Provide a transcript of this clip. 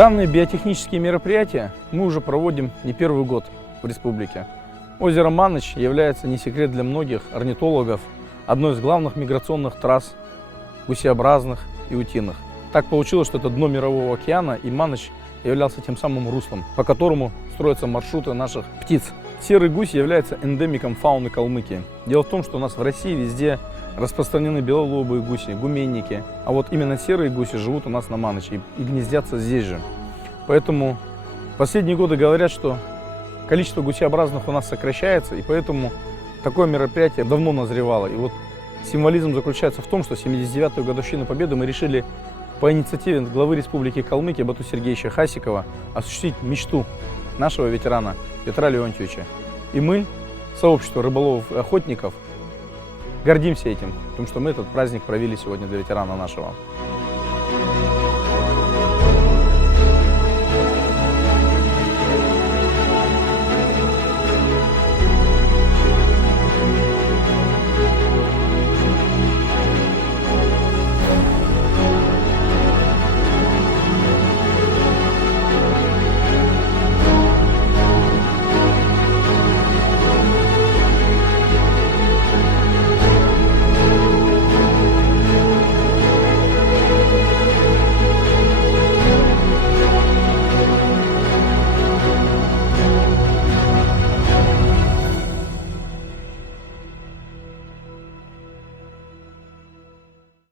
Данные биотехнические мероприятия мы уже проводим не первый год в республике. Озеро Маныч является, не секрет для многих орнитологов, одной из главных миграционных трасс гусеобразных и утиных. Так получилось, что это дно Мирового океана, и Маныч являлся тем самым руслом, по которому строятся маршруты наших птиц. Серый гусь является эндемиком фауны Калмыкии. Дело в том, что у нас в России везде распространены белолобые гуси, гуменники, а вот именно серые гуси живут у нас на Маныче и гнездятся здесь же. Поэтому последние годы говорят, что количество гусеобразных у нас сокращается, и поэтому такое мероприятие давно назревало. И вот символизм заключается в том, что 79-ю годовщину Победы мы решили по инициативе главы Республики Калмыкия Бату Сергеевича Хасикова осуществить мечту нашего ветерана Петра Леонтьевича. И мы, сообщество рыболовов и охотников, гордимся этим, потому что мы этот праздник провели сегодня для ветерана нашего.